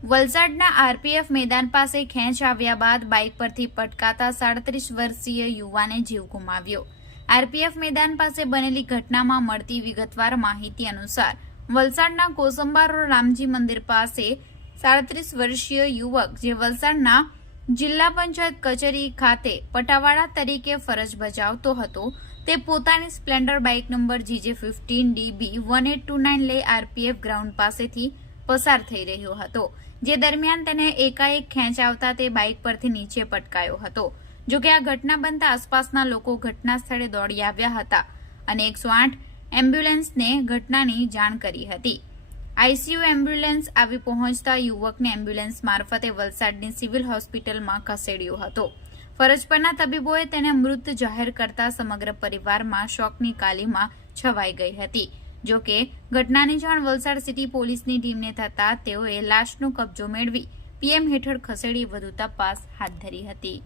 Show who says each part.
Speaker 1: વલસાડના આરપીએફ મેદાન પાસે ખેંચ આવ્યા બાદ બાઇક પરથી પટકાતા સાડત્રીસ વર્ષીય યુવાને જીવ ગુમાવ્યો. આરપીએફ મેદાન પાસે બનેલી ઘટનામાં મળતી વિગતવાર માહિતી અનુસાર, વલસાડના કોસંબારો રામજી મંદિર પાસે સાડત્રીસ વર્ષીય યુવક, જે વલસાડના જિલ્લા પંચાયત કચેરી ખાતે પટાવાળા તરીકે ફરજ બજાવતો હતો, તે પોતાની Splendor bike number GJ fifteen DB one eight two nine લઈ આરપીએફ ગ્રાઉન્ડ પાસેથી પસાર થઈ રહ્યો હતો, જે દરમિયાન તેને એકાએક ખેંચ આવતા તે બાઇક પરથી નીચે પટકાયો હતો. જોકે આ ઘટના બનતા આસપાસના લોકો ઘટના સ્થળે દોડી આવ્યા હતા અને એકસો આઠ એમ્બ્યુલન્સને ઘટનાની જાણ કરી હતી. આઈસીયુ એમ્બ્યુલન્સ આવી પહોંચતા યુવકને એમ્બ્યુલન્સ મારફતે વલસાડની સિવિલ હોસ્પિટલમાં ખસેડ્યો હતો. ફરજ પરના તબીબોએ તેને મૃત જાહેર કરતા સમગ્ર પરિવારમાં શોકની કાલીમાં છવાઈ ગઈ હતી. જો કે, ઘટનાની જાણ વલસાડ સિટી પોલીસની ટીમને થતા તેઓએ લાશનો કબજો મેળવી પીએમ હેઠળ ખસેડી વધુ તપાસ હાથ ધરી હતી.